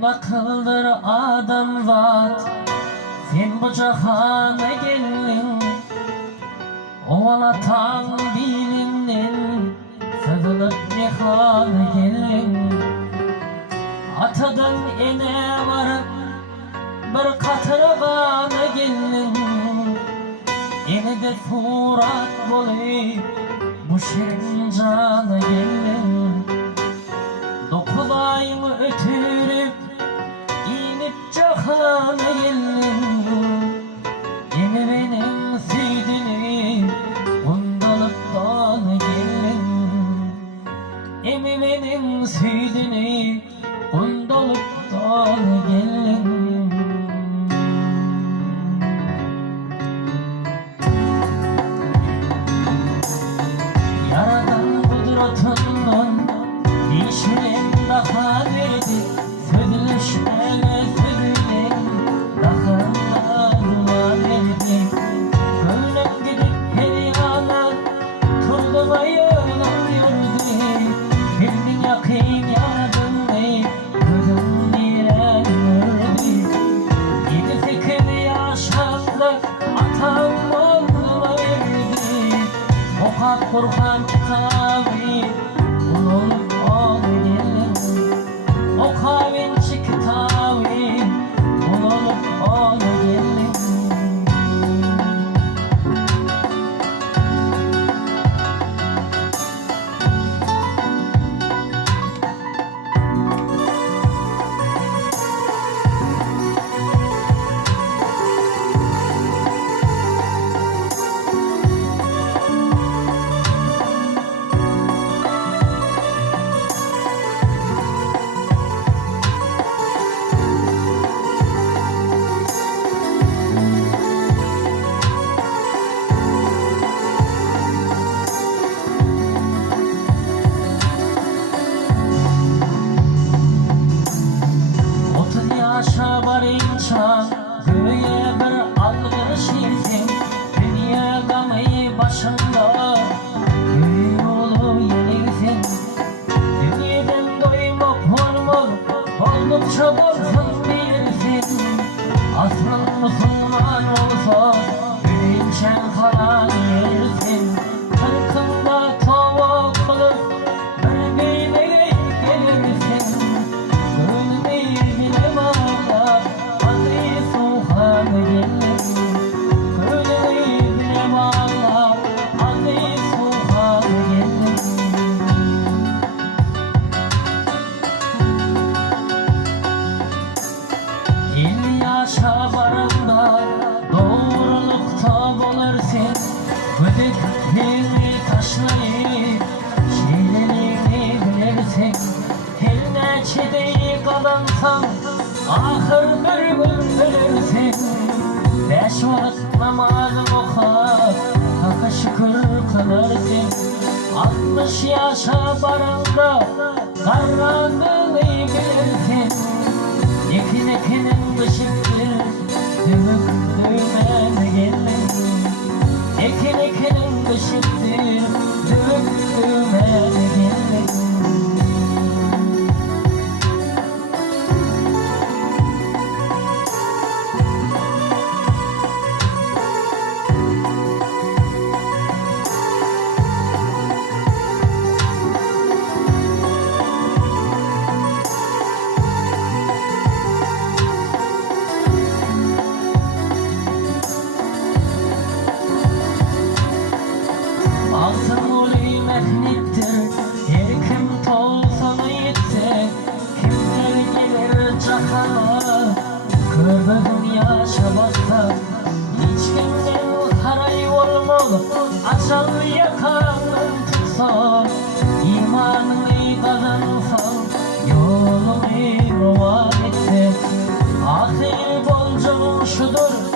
Kula kıldır adam vat Sen bu cahana geldin Ovalatan bilinden Sızılıp nihana geldin Atadan ene varıp Bir katır bana geldin Ene de surat bolup Bu şirin cana geldin living in Kurban kitabı Bunun Göğe bir algır şirkin Dünya gamayı başında yolu yenilsin. Dünyadan doymak hormon Oldukça bolsun bilirsin. Aslın Müslüman olsa Gülünçen kalan ne çedeyi kalansam ahır bir gün ölürsün Beş vakit namaz okar Haka şükür kılırsın Altmış yaşa varanda karanlığı bilirsin Ekin ekinin ışıktır Açal yakanın tutsa İmanını kazansan Yolunu rovan etse Ahir bolcun şudur